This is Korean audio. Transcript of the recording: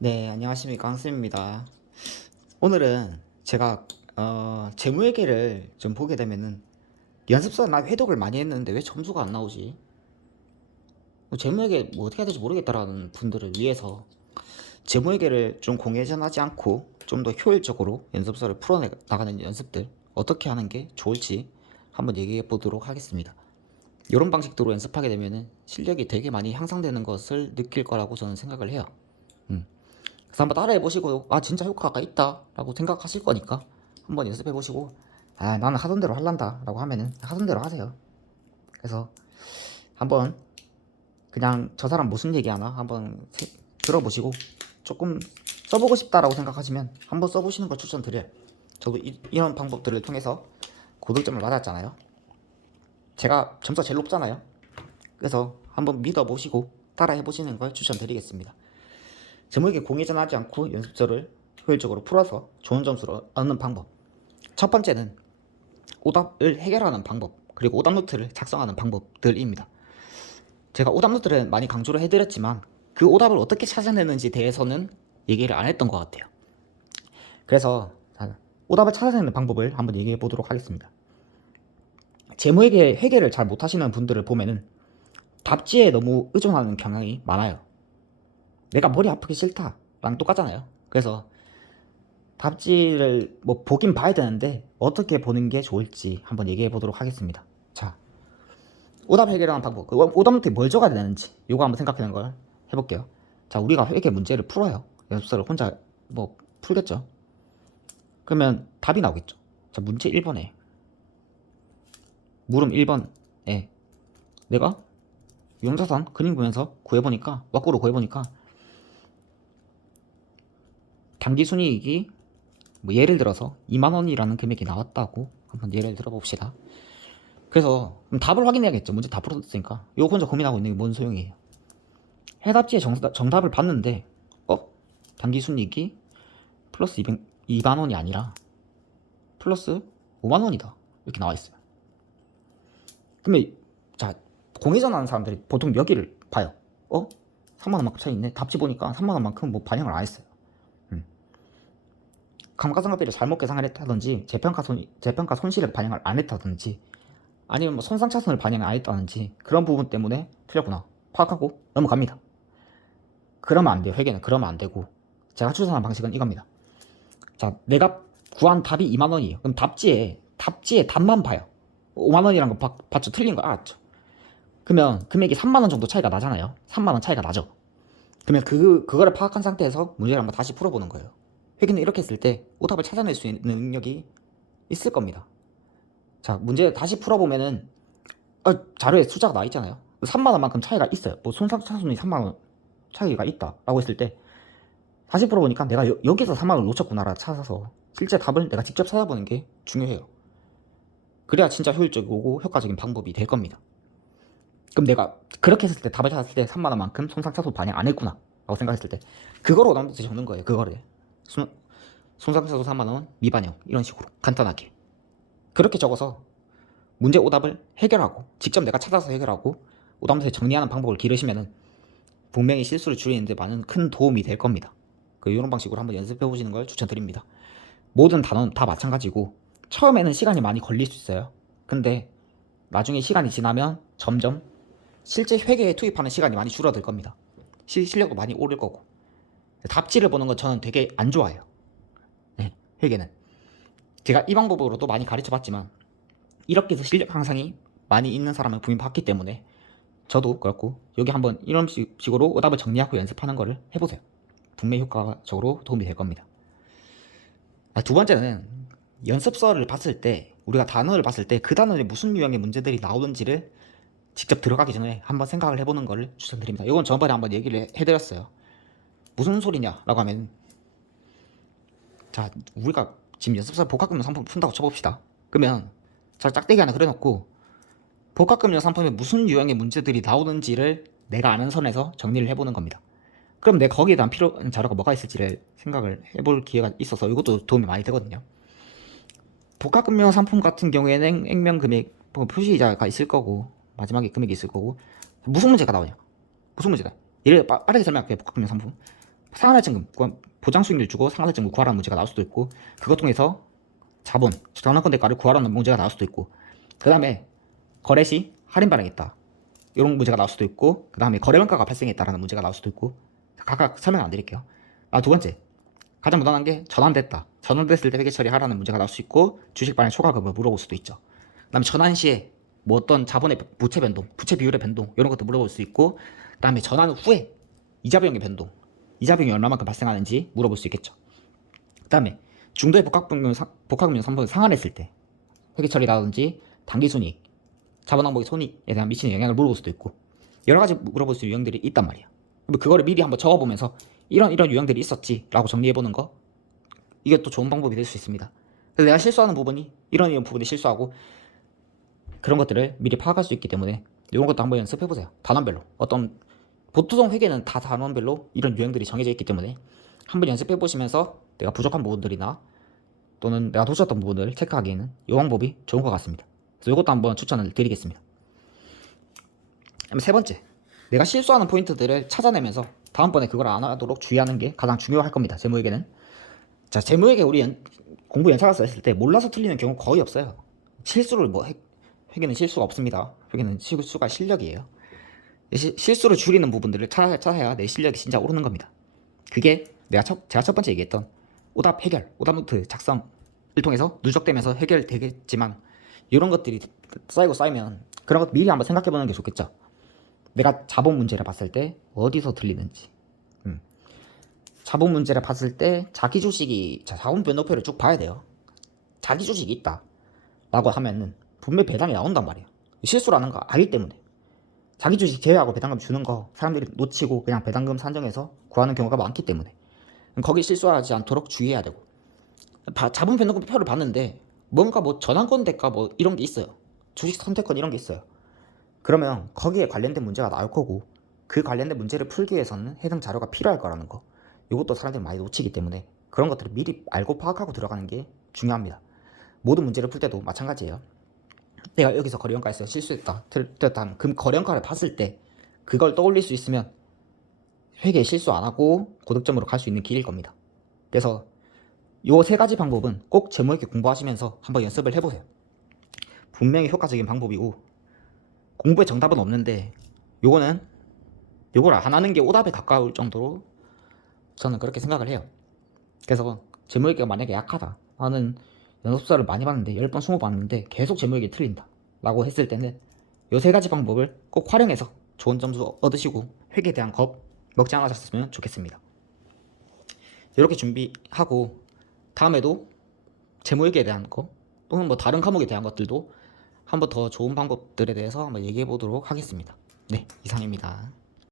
네, 안녕하십니까. 황쌤입니다. 오늘은 제가 재무회계를 좀 보게 되면은 연습서 나 회독을 많이 했는데 왜 점수가 안 나오지? 재무회계 뭐 어떻게 해야 될지 모르겠다라는 분들을 위해서 재무회계를 좀 공회전하지 않고 좀 더 효율적으로 연습서를 풀어 나가는 연습들 어떻게 하는 게 좋을지 한번 얘기해 보도록 하겠습니다. 이런 방식으로 연습하게 되면은 실력이 되게 많이 향상되는 것을 느낄 거라고 저는 생각을 해요. 음. 그래서 한번 따라해 보시고 아 진짜 효과가 있다 라고 생각하실 거니까 한번 연습해 보시고 아 나는 하던 대로 할란다 라고 하면은 하던 대로 하세요. 그래서 한번 그냥 저 사람 무슨 얘기하나 한번 들어보시고 조금 써보고 싶다라고 생각하시면 한번 써보시는 걸 추천드려요. 저도 이런 방법들을 통해서 고득점을 받았잖아요. 제가 점수가 제일 높잖아요. 그래서 한번 믿어보시고 따라해 보시는 걸 추천드리겠습니다. 제목에 공회전하지 않고 연습서를 효율적으로 풀어서 좋은 점수를 얻는 방법. 첫 번째는 오답을 해결하는 방법, 그리고 오답 노트를 작성하는 방법들입니다. 제가 오답 노트를 많이 강조를 해드렸지만 그 오답을 어떻게 찾아내는지 대해서는 얘기를 안 했던 것 같아요. 그래서 오답을 찾아내는 방법을 한번 얘기해 보도록 하겠습니다. 재무회계 회계를 잘 못하시는 분들을 보면은 답지에 너무 의존하는 경향이 많아요. 내가 머리 아프기 싫다랑 똑같잖아요. 그래서 답지를 뭐 보긴 봐야 되는데 어떻게 보는 게 좋을지 한번 얘기해 보도록 하겠습니다. 자, 오답 해결하는 방법. 그 오답 노트에 뭘 적어야 되는지 요거 한번 생각하는 걸 해볼게요. 자, 우리가 회계 문제를 풀어요. 연습서를 혼자 뭐 풀겠죠. 그러면 답이 나오겠죠. 자, 문제 1번에 물음 1번에 내가 유형자산 그림 보면서 구해보니까 왁구로 구해보니까 당기순이익이 뭐 예를 들어서 2만원이라는 금액이 나왔다고 한번 예를 들어봅시다. 그래서 답을 확인해야겠죠. 문제 다 풀었으니까. 이거 혼자 고민하고 있는 게 뭔 소용이에요. 해답지에 정답을 봤는데 당기순이익이 플러스 2만원이 아니라 플러스 5만원이다 이렇게 나와있어요. 그러면 자, 공회전하는 사람들이 보통 여기를 봐요. 3만원만큼 차이 있네. 답지 보니까 3만원만큼 뭐 반영을 안 했어요. 감가상각비를 잘못 계산을 했다든지 재평가 손실을 반영을 안 했다든지 아니면 뭐 손상차손을 반영 안 했다든지 그런 부분 때문에 틀렸구나 파악하고 넘어갑니다. 그러면 안 돼요. 회계는 그러면 안 되고 제가 추천하는 방식은 이겁니다. 자, 내가 구한 답이 2만원이에요. 그럼 답지에 답만 봐요. 5만원이란 거 봤죠? 틀린 거 알았죠? 그러면 금액이 3만원 정도 차이가 나잖아요. 3만원 차이가 나죠. 그러면 그거를 파악한 상태에서 문제를 한번 다시 풀어보는 거예요. 회계는 이렇게 했을 때 오답을 찾아낼 수 있는 능력이 있을 겁니다. 자, 문제 다시 풀어보면은 자료에 숫자가 나와 있잖아요. 3만원만큼 차이가 있어요. 뭐 손상차손이 3만원 차이가 있다 라고 했을 때 다시 풀어보니까 내가 여기서 3만원을 놓쳤구나라 찾아서 실제 답을 내가 직접 찾아보는 게 중요해요. 그래야 진짜 효율적이고 효과적인 방법이 될 겁니다. 그럼 내가 그렇게 했을 때 답을 찾았을 때 3만원만큼 손상차손 반영 안 했구나 라고 생각했을 때 그거로 오답노트에 적는 거예요. 그거를 손상차손 3만원 미반영 이런 식으로 간단하게 그렇게 적어서 문제 오답을 해결하고 직접 내가 찾아서 해결하고 오답노트에 정리하는 방법을 기르시면은 분명히 실수를 줄이는데 많은 큰 도움이 될 겁니다. 이런 방식으로 한번 연습해 보시는 걸 추천드립니다. 모든 단어는 다 마찬가지고 처음에는 시간이 많이 걸릴 수 있어요. 근데 나중에 시간이 지나면 점점 실제 회계에 투입하는 시간이 많이 줄어들 겁니다. 실력도 많이 오를 거고 답지를 보는 건 저는 되게 안 좋아해요. 네, 회계는 제가 이 방법으로도 많이 가르쳐 봤지만 이렇게 해서 실력 향상이 많이 있는 사람을 분명히 봤기 때문에 저도 그렇고 여기 한번 이런 식으로 오답을 정리하고 연습하는 거를 해보세요. 분명히 효과적으로 도움이 될 겁니다. 두 번째는 연습서를 봤을 때 우리가 단어를 봤을 때 그 단어에 무슨 유형의 문제들이 나오는지를 직접 들어가기 전에 한번 생각을 해보는 거를 추천드립니다. 이건 저번에 한번 얘기를 해드렸어요. 무슨 소리냐 라고 하면 자, 우리가 지금 연습서 복합금융 상품 푼다고 쳐봅시다. 그러면 자, 짝대기 하나 그려놓고 복합금융 상품에 무슨 유형의 문제들이 나오는지를 내가 아는 선에서 정리를 해보는 겁니다. 그럼 내가 거기에 대한 필요한 자료가 뭐가 있을지를 생각을 해볼 기회가 있어서 이것도 도움이 많이 되거든요. 복합금융 상품 같은 경우에는 액면 금액 표시이자가 있을 거고 마지막에 금액이 있을 거고 무슨 문제가 나오냐? 무슨 문제다? 예를 빠르게 설명할게요. 복합금융 상품 상환할증금, 보장 수익률 주고 상환할증금 구하라는 문제가 나올 수도 있고, 그것 통해서 자본, 전환권 대가를 구하라는 문제가 나올 수도 있고, 그 다음에 거래 시 할인 발행했다, 이런 문제가 나올 수도 있고, 그 다음에 거래원가가 발생했다라는 문제가 나올 수도 있고, 각각 설명 안 드릴게요. 두 번째, 가장 무난한 게 전환됐다, 전환됐을 때 회계 처리하라는 문제가 나올 수 있고, 주식 발행 초과금을 물어볼 수도 있죠. 그 다음에 전환 시에 뭐 어떤 자본의 부채 변동, 부채 비율의 변동, 이런 것도 물어볼 수 있고, 그 다음에 전환 후에 이자 비용의 변동, 이자 비용이 얼마만큼 발생하는지 물어볼 수 있겠죠. 그 다음에 중도의 복합금융 상품을 상환했을 때 회계 처리라든지 단기 손익, 자본 항목의 손익에 대한 미치는 영향을 물어볼 수도 있고, 여러 가지 물어볼 수 있는 유형들이 있단 말이야. 그거를 미리 한번 적어보면서 이런 유형들이 있었지라고 정리해보는 거, 이게 또 좋은 방법이 될 수 있습니다. 그래서 내가 실수하는 부분이 이런 부분에 실수하고, 그런 것들을 미리 파악할 수 있기 때문에 이런 것도 한번 연습해보세요. 단원별로. 보통 회계는 다 단원별로 이런 유형들이 정해져 있기 때문에 한번 연습해보시면서 내가 부족한 부분들이나 또는 내가 놓쳤던 부분을 체크하기에는 이 방법이 좋은 것 같습니다. 그래서 이것도 한번 추천을 드리겠습니다. 그럼 세 번째, 내가 실수하는 포인트들을 찾아내면서 다음번에 그걸 안 하도록 주의하는 게 가장 중요할 겁니다. 재무회계는. 자, 재무회계 우리 공부 연차가서 했을 때 몰라서 틀리는 경우 거의 없어요. 실수를 회계는 실수가 없습니다. 회계는 실수가 실력이에요. 실수를 줄이는 부분들을 찾아야 내 실력이 진짜 오르는 겁니다. 그게 제가 첫 번째 얘기했던 오답 해결, 오답 노트 작성을 통해서 누적되면서 해결되겠지만, 이런 것들이 쌓이면 그런 것 미리 한번 생각해보는 게 좋겠죠. 내가 자본 문제를 봤을 때 어디서 틀리는지, 자본 문제를 봤을 때 자기 주식이, 자본 변동표를 쭉 봐야 돼요. 자기 주식이 있다 라고 하면은 분명히 배당이 나온단 말이에요. 실수라는 거 알기 때문에. 자기 주식 제외하고 배당금 주는 거 사람들이 놓치고 그냥 배당금 산정해서 구하는 경우가 많기 때문에 거기 실수하지 않도록 주의해야 되고, 자본 변동표를 봤는데 뭔가 뭐 전환권 대가 뭐 이런 게 있어요. 주식 선택권 이런 게 있어요. 그러면 거기에 관련된 문제가 나올 거고, 그 관련된 문제를 풀기 위해서는 해당 자료가 필요할 거라는 거, 이것도 사람들이 많이 놓치기 때문에 그런 것들을 미리 알고 파악하고 들어가는 게 중요합니다. 모든 문제를 풀 때도 마찬가지예요. 내가 여기서 거래원가에서 실수했다, 틀렸다, 그 거래원가를 봤을 때 그걸 떠올릴 수 있으면 회계에 실수 안 하고 고득점으로 갈 수 있는 길일 겁니다. 그래서 요 세 가지 방법은 꼭 재무회계 공부하시면서 한번 연습을 해보세요. 분명히 효과적인 방법이고, 공부에 정답은 없는데 요걸 안 하는 게 오답에 가까울 정도로 저는 그렇게 생각을 해요. 그래서 재무회계가 만약에 약하다, 나는 연습서를 많이 봤는데 10번 20번 봤는데 계속 재무회계 틀린다 라고 했을 때는 요 세 가지 방법을 꼭 활용해서 좋은 점수 얻으시고 회계에 대한 겁 먹지 않으셨으면 좋겠습니다. 이렇게 준비하고 다음에도 재무회계에 대한 거 또는 뭐 다른 과목에 대한 것들도 한번 더 좋은 방법들에 대해서 한번 얘기해 보도록 하겠습니다. 네, 이상입니다.